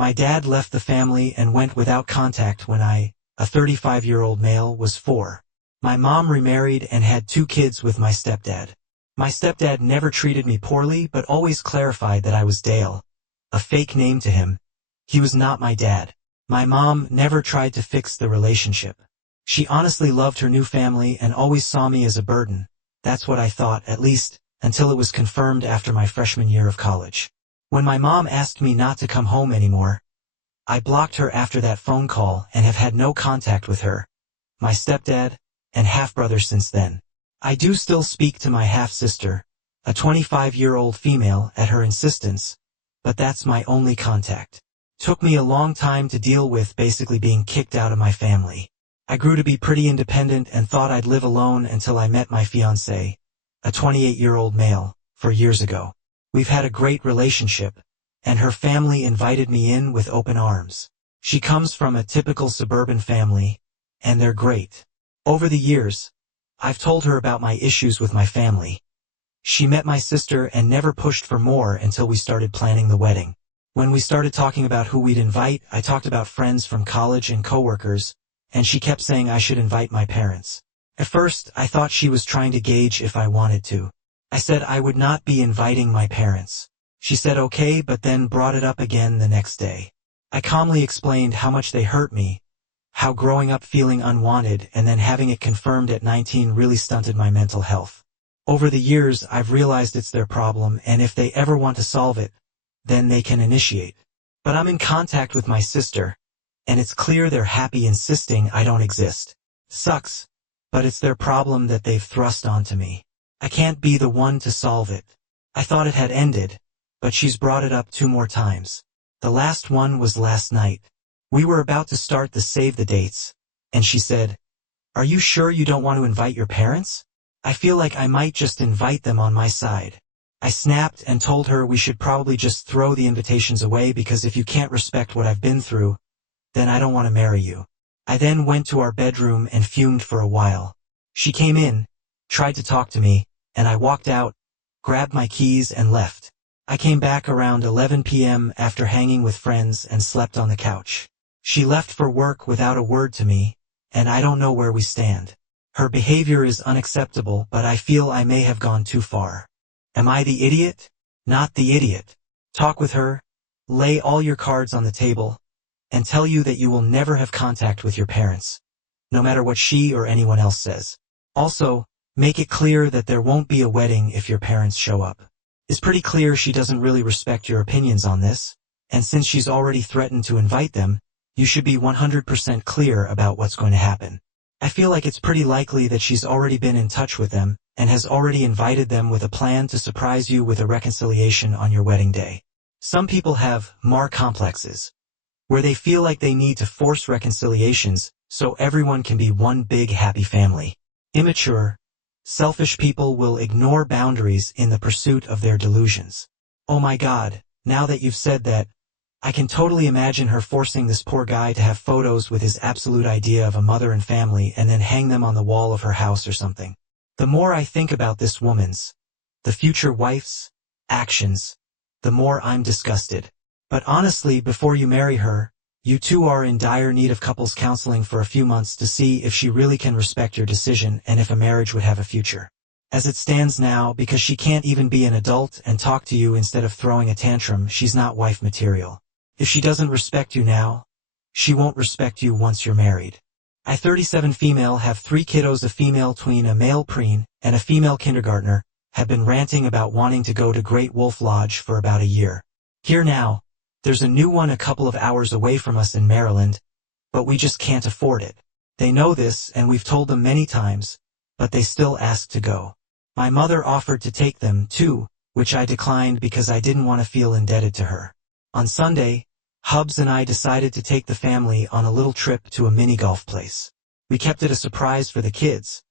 My dad left the family and went without contact when I, a 35-year-old male, was 4. My mom remarried and had 2 kids with my stepdad. My stepdad never treated me poorly but always clarified that I was Dale, a fake name to him. He was not my dad. My mom never tried to fix the relationship. She honestly loved her new family and always saw me as a burden. That's what I thought, at least, until it was confirmed after my freshman year of college. When my mom asked me not to come home anymore, I blocked her after that phone call and have had no contact with her, my stepdad, and half-brother since then. I do still speak to my half-sister, a 25-year-old female, at her insistence, but that's my only contact. Took me a long time to deal with basically being kicked out of my family. I grew to be pretty independent and thought I'd live alone until I met my fiancé, a 28-year-old male, 4 years ago. We've had a great relationship, and her family invited me in with open arms. She comes from a typical suburban family, and they're great. Over the years, I've told her about my issues with my family. She met my sister and never pushed for more until we started planning the wedding. When we started talking about who we'd invite, I talked about friends from college and coworkers, and she kept saying I should invite my parents. At first, I thought she was trying to gauge if I wanted to. I said I would not be inviting my parents. She said okay, but then brought it up again the next day. I calmly explained how much they hurt me, how growing up feeling unwanted and then having it confirmed at 19 really stunted my mental health. Over the years, I've realized it's their problem, and if they ever want to solve it, then they can initiate. But I'm in contact with my sister, and it's clear they're happy insisting I don't exist. Sucks, but it's their problem that they've thrust onto me. I can't be the one to solve it. I thought it had ended, but she's brought it up 2 more times. The last one was last night. We were about to start the save the dates, and she said, "Are you sure you don't want to invite your parents? I feel like I might just invite them on my side." I snapped and told her we should probably just throw the invitations away because if you can't respect what I've been through, then I don't want to marry you. I then went to our bedroom and fumed for a while. She came in, tried to talk to me, and I walked out, grabbed my keys and left. I came back around 11 p.m. after hanging with friends and slept on the couch. She left for work without a word to me, and I don't know where we stand. Her behavior is unacceptable, but I feel I may have gone too far. Am I the idiot? Not the idiot. Talk with her, lay all your cards on the table, and tell you that you will never have contact with your parents, no matter what she or anyone else says. Also, make it clear that there won't be a wedding if your parents show up. It's pretty clear she doesn't really respect your opinions on this, and since she's already threatened to invite them, you should be 100% clear about what's going to happen. I feel like it's pretty likely that she's already been in touch with them, and has already invited them with a plan to surprise you with a reconciliation on your wedding day. Some people have Mar complexes, where they feel like they need to force reconciliations so everyone can be one big happy family. Immature, selfish people will ignore boundaries in the pursuit of their delusions. Oh my God, now that you've said that, I can totally imagine her forcing this poor guy to have photos with his absolute idea of a mother and family and then hang them on the wall of her house or something. The more I think about this woman's, the future wife's, actions, the more I'm disgusted. But honestly, before you marry her, you two are in dire need of couples counseling for a few months to see if she really can respect your decision and if a marriage would have a future. As it stands now, because she can't even be an adult and talk to you instead of throwing a tantrum, she's not wife material. If she doesn't respect you now, she won't respect you once you're married. I, 37 female, have 3 kiddos, a female tween, a male preen, and a female kindergartner, have been ranting about wanting to go to Great Wolf Lodge for about a year. Here now, there's a new one a couple of hours away from us in Maryland, but we just can't afford it. They know this and we've told them many times, but they still ask to go. My mother offered to take them too, which I declined because I didn't want to feel indebted to her. On Sunday, Hubs and I decided to take the family on a little trip to a mini-golf place. We kept it a surprise for the kids,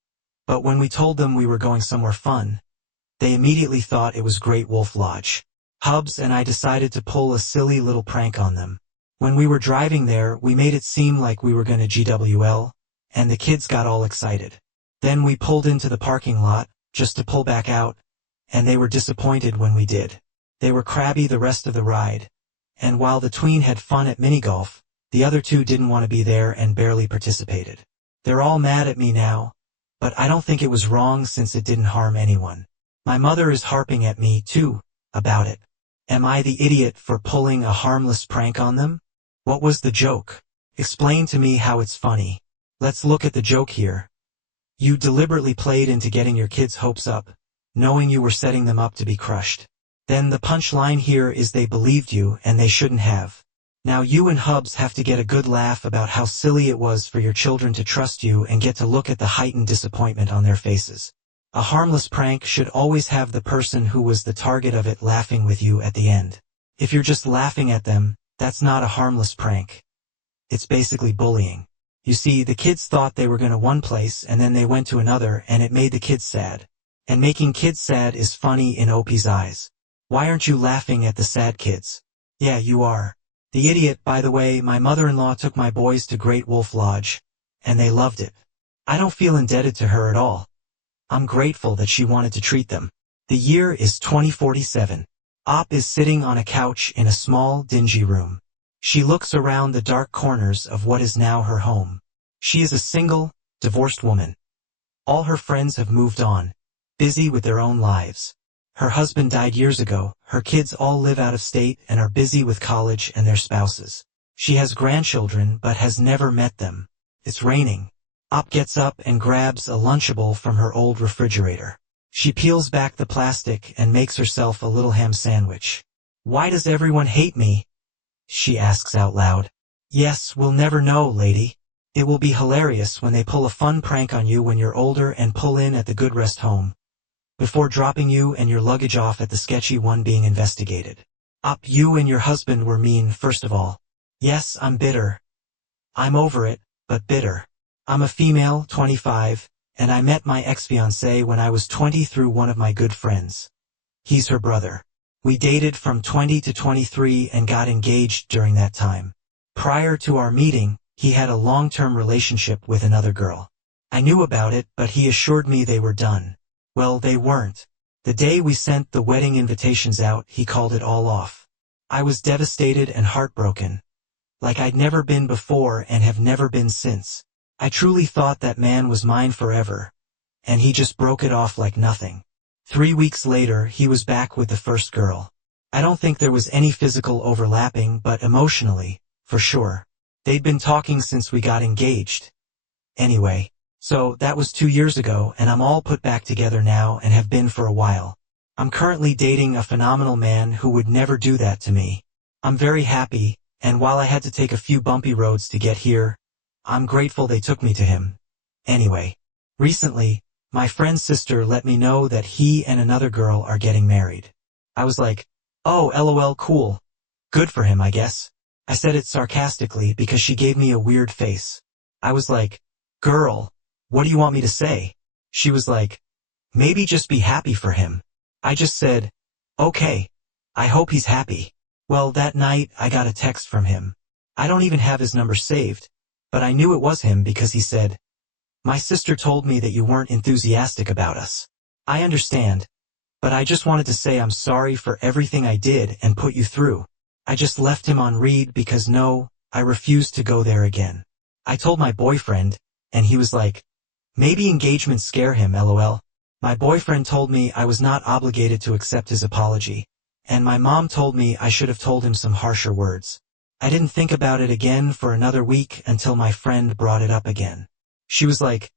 but when we told them we were going somewhere fun, they immediately thought it was Great Wolf Lodge. Hubs and I decided to pull a silly little prank on them. When we were driving there, we made it seem like we were going to GWL, and the kids got all excited. Then we pulled into the parking lot, just to pull back out, and they were disappointed when we did. They were crabby the rest of the ride, and while the tween had fun at minigolf, the other two didn't want to be there and barely participated. They're all mad at me now, but I don't think it was wrong since it didn't harm anyone. My mother is harping at me, too, about it. Am I the idiot for pulling a harmless prank on them? What was the joke? Explain to me how it's funny. Let's look at the joke here. You deliberately played into getting your kids' hopes up, knowing you were setting them up to be crushed. Then the punchline here is they believed you and they shouldn't have. Now you and Hubs have to get a good laugh about how silly it was for your children to trust you and get to look at the heightened disappointment on their faces. A harmless prank should always have the person who was the target of it laughing with you at the end. If you're just laughing at them, that's not a harmless prank. It's basically bullying. You see, the kids thought they were going to one place and then they went to another and it made the kids sad. And making kids sad is funny in Opie's eyes. Why aren't you laughing at the sad kids? Yeah, you are. The idiot, by the way, my mother-in-law took my boys to Great Wolf Lodge, and they loved it. I don't feel indebted to her at all. I'm grateful that she wanted to treat them. The year is 2047. Op is sitting on a couch in a small, dingy room. She looks around the dark corners of what is now her home. She is a single, divorced woman. All her friends have moved on, busy with their own lives. Her husband died years ago, her kids all live out of state and are busy with college and their spouses. She has grandchildren but has never met them. It's raining. Op gets up and grabs a Lunchable from her old refrigerator. She peels back the plastic and makes herself a little ham sandwich. Why does everyone hate me? She asks out loud. Yes, we'll never know, lady. It will be hilarious when they pull a fun prank on you when you're older and pull in at the Good Rest home, before dropping you and your luggage off at the sketchy one being investigated. Op, you and your husband were mean, first of all. Yes, I'm bitter. I'm over it, but bitter. I'm a female, 25, and I met my ex-fiancé when I was 20 through one of my good friends. He's her brother. We dated from 20 to 23 and got engaged during that time. Prior to our meeting, he had a long-term relationship with another girl. I knew about it, but he assured me they were done. Well, they weren't. The day we sent the wedding invitations out, he called it all off. I was devastated and heartbroken, like I'd never been before and have never been since. I truly thought that man was mine forever, and he just broke it off like nothing. 3 weeks later, he was back with the first girl. I don't think there was any physical overlapping, but emotionally, for sure. They'd been talking since we got engaged. Anyway, so that was 2 years ago, and I'm all put back together now and have been for a while. I'm currently dating a phenomenal man who would never do that to me. I'm very happy, and while I had to take a few bumpy roads to get here, I'm grateful they took me to him. Anyway, recently, my friend's sister let me know that he and another girl are getting married. I was like, oh, lol, cool. Good for him, I guess. I said it sarcastically because she gave me a weird face. I was like, girl, what do you want me to say? She was like, maybe just be happy for him. I just said, okay, I hope he's happy. Well, that night I got a text from him. I don't even have his number saved, but I knew it was him because he said, my sister told me that you weren't enthusiastic about us. I understand, but I just wanted to say I'm sorry for everything I did and put you through. I just left him on read because no, I refused to go there again. I told my boyfriend, and he was like, maybe engagements scare him, lol. My boyfriend told me I was not obligated to accept his apology, and my mom told me I should have told him some harsher words. I didn't think about it again for another week until my friend brought it up again. She was like,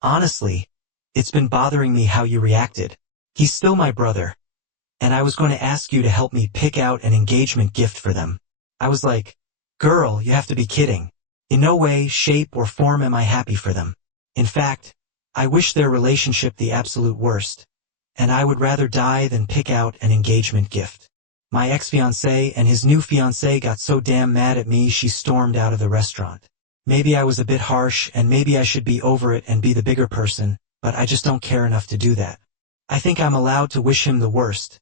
honestly, it's been bothering me how you reacted. He's still my brother, and I was going to ask you to help me pick out an engagement gift for them. I was like, girl, you have to be kidding. In no way, shape, or form am I happy for them. In fact, I wish their relationship the absolute worst, and I would rather die than pick out an engagement gift. My ex-fiancé and his new fiancé got so damn mad at me she stormed out of the restaurant. Maybe I was a bit harsh and maybe I should be over it and be the bigger person, but I just don't care enough to do that. I think I'm allowed to wish him the worst,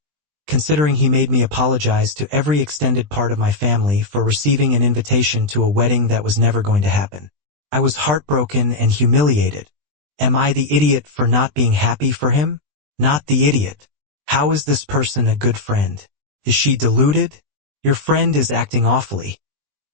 considering he made me apologize to every extended part of my family for receiving an invitation to a wedding that was never going to happen. I was heartbroken and humiliated. Am I the idiot for not being happy for him? Not the idiot. How is this person a good friend? Is she deluded? Your friend is acting awfully.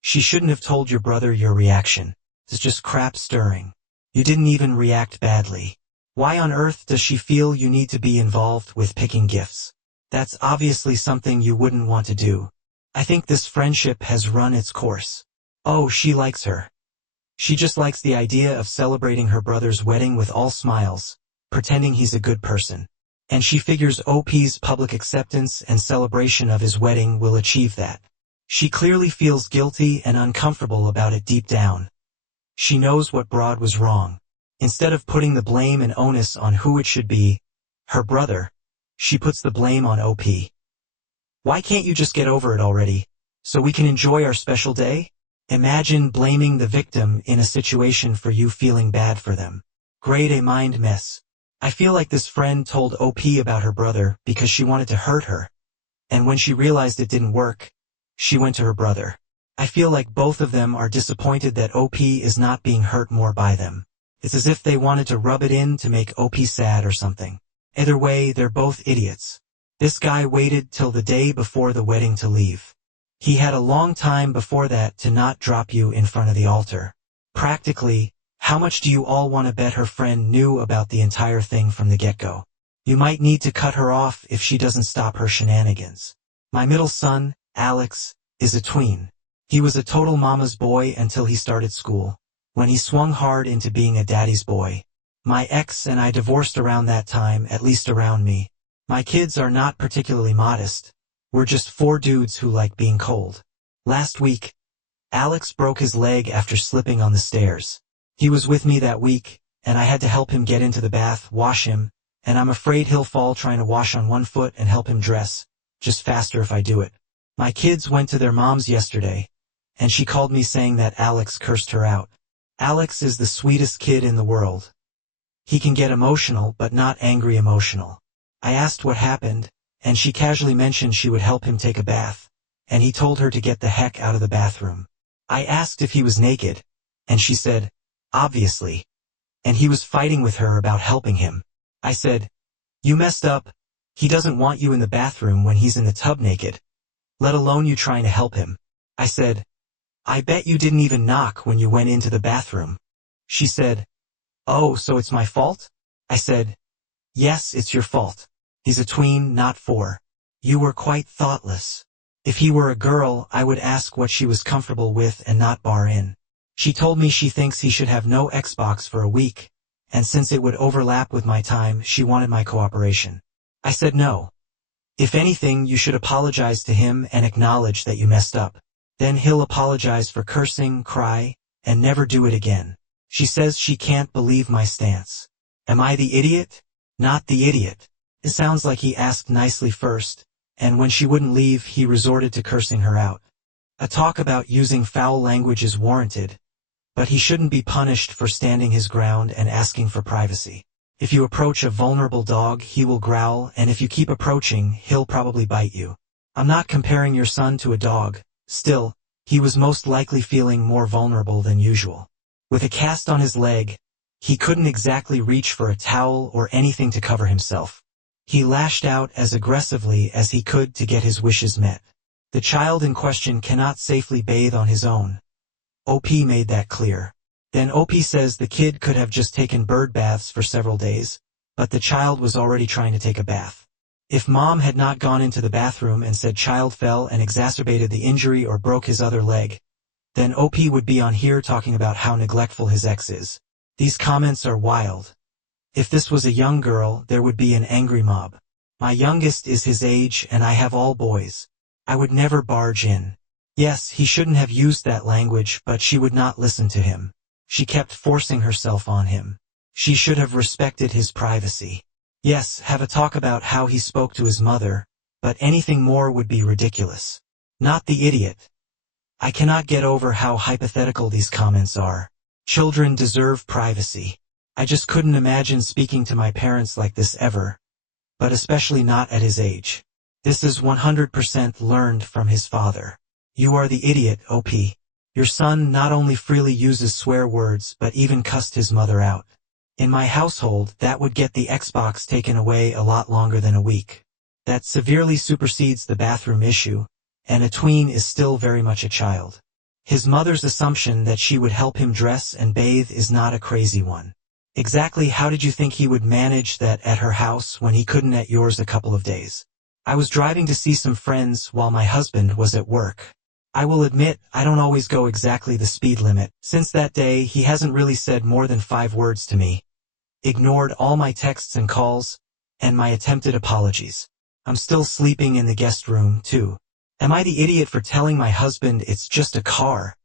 She shouldn't have told your brother your reaction. It's just crap stirring. You didn't even react badly. Why on earth does she feel you need to be involved with picking gifts? That's obviously something you wouldn't want to do. I think this friendship has run its course. Oh, she likes her. She just likes the idea of celebrating her brother's wedding with all smiles, pretending he's a good person. And she figures OP's public acceptance and celebration of his wedding will achieve that. She clearly feels guilty and uncomfortable about it deep down. She knows what Broad was wrong. Instead of putting the blame and onus on who it should be, her brother, she puts the blame on OP. Why can't you just get over it already, so we can enjoy our special day? Imagine blaming the victim in a situation for you feeling bad for them. Grade A mind mess. I feel like this friend told OP about her brother because she wanted to hurt her. And when she realized it didn't work, she went to her brother. I feel like both of them are disappointed that OP is not being hurt more by them. It's as if they wanted to rub it in to make OP sad or something. Either way, they're both idiots. This guy waited till the day before the wedding to leave. He had a long time before that to not drop you in front of the altar. Practically, how much do you all want to bet her friend knew about the entire thing from the get-go? You might need to cut her off if she doesn't stop her shenanigans. My middle son, Alex, is a tween. He was a total mama's boy until he started school, when he swung hard into being a daddy's boy. My ex and I divorced around that time, at least around me. My kids are not particularly modest. We're just four dudes who like being cold. Last week, Alex broke his leg after slipping on the stairs. He was with me that week, and I had to help him get into the bath, wash him, and I'm afraid he'll fall trying to wash on one foot and help him dress, just faster if I do it. My kids went to their moms yesterday, and she called me saying that Alex cursed her out. Alex is the sweetest kid in the world. He can get emotional but not angry emotional. I asked what happened, and she casually mentioned she would help him take a bath, and he told her to get the heck out of the bathroom. I asked if he was naked, and she said, obviously. And he was fighting with her about helping him. I said, you messed up. He doesn't want you in the bathroom when he's in the tub naked, let alone you trying to help him. I said, I bet you didn't even knock when you went into the bathroom. She said, oh, so it's my fault? I said, yes, it's your fault. He's a tween, not four. You were quite thoughtless. If he were a girl, I would ask what she was comfortable with and not bar in. She told me she thinks he should have no Xbox for a week, and since it would overlap with my time, she wanted my cooperation. I said no. If anything, you should apologize to him and acknowledge that you messed up. Then he'll apologize for cursing, cry, and never do it again. She says she can't believe my stance. Am I the idiot? Not the idiot. It sounds like he asked nicely first, and when she wouldn't leave, he resorted to cursing her out. A talk about using foul language is warranted, but he shouldn't be punished for standing his ground and asking for privacy. If you approach a vulnerable dog, he will growl, and if you keep approaching, he'll probably bite you. I'm not comparing your son to a dog. Still, he was most likely feeling more vulnerable than usual. With a cast on his leg, he couldn't exactly reach for a towel or anything to cover himself. He lashed out as aggressively as he could to get his wishes met. The child in question cannot safely bathe on his own. OP made that clear. Then OP says the kid could have just taken bird baths for several days, but the child was already trying to take a bath. If mom had not gone into the bathroom and said child fell and exacerbated the injury or broke his other leg, then OP would be on here talking about how neglectful his ex is. These comments are wild. If this was a young girl, there would be an angry mob. My youngest is his age and I have all boys. I would never barge in. Yes, he shouldn't have used that language, but she would not listen to him. She kept forcing herself on him. She should have respected his privacy. Yes, have a talk about how he spoke to his mother, but anything more would be ridiculous. Not the idiot. I cannot get over how hypothetical these comments are. Children deserve privacy. I just couldn't imagine speaking to my parents like this ever, but especially not at his age. This is 100% learned from his father. You are the idiot, OP. Your son not only freely uses swear words but even cussed his mother out. In my household, that would get the Xbox taken away a lot longer than a week. That severely supersedes the bathroom issue, and a tween is still very much a child. His mother's assumption that she would help him dress and bathe is not a crazy one. Exactly how did you think he would manage that at her house when he couldn't at yours a couple of days? I was driving to see some friends while my husband was at work. I will admit, I don't always go exactly the speed limit. Since that day, he hasn't really said more than 5 words to me. Ignored all my texts and calls, and my attempted apologies. I'm still sleeping in the guest room, too. Am I the idiot for telling my husband it's just a car,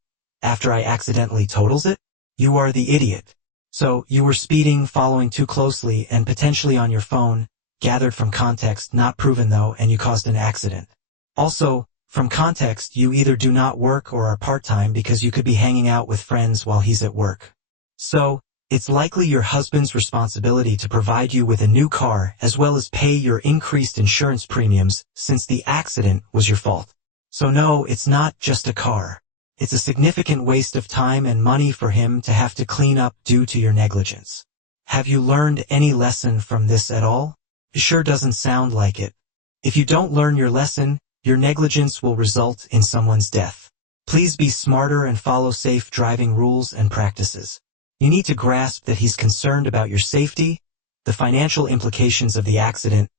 after I accidentally totals it? You are the idiot. So, you were speeding, following too closely, and potentially on your phone, gathered from context, not proven though, and you caused an accident. Also, from context, you either do not work or are part-time because you could be hanging out with friends while he's at work. So, it's likely your husband's responsibility to provide you with a new car as well as pay your increased insurance premiums since the accident was your fault. So no, it's not just a car. It's a significant waste of time and money for him to have to clean up due to your negligence. Have you learned any lesson from this at all? It sure doesn't sound like it. If you don't learn your lesson, your negligence will result in someone's death. Please be smarter and follow safe driving rules and practices. You need to grasp that he's concerned about your safety, the financial implications of the accident,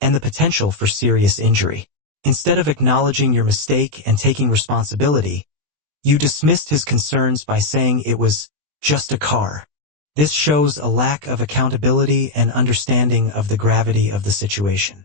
and the potential for serious injury. Instead of acknowledging your mistake and taking responsibility, you dismissed his concerns by saying it was just a car. This shows a lack of accountability and understanding of the gravity of the situation.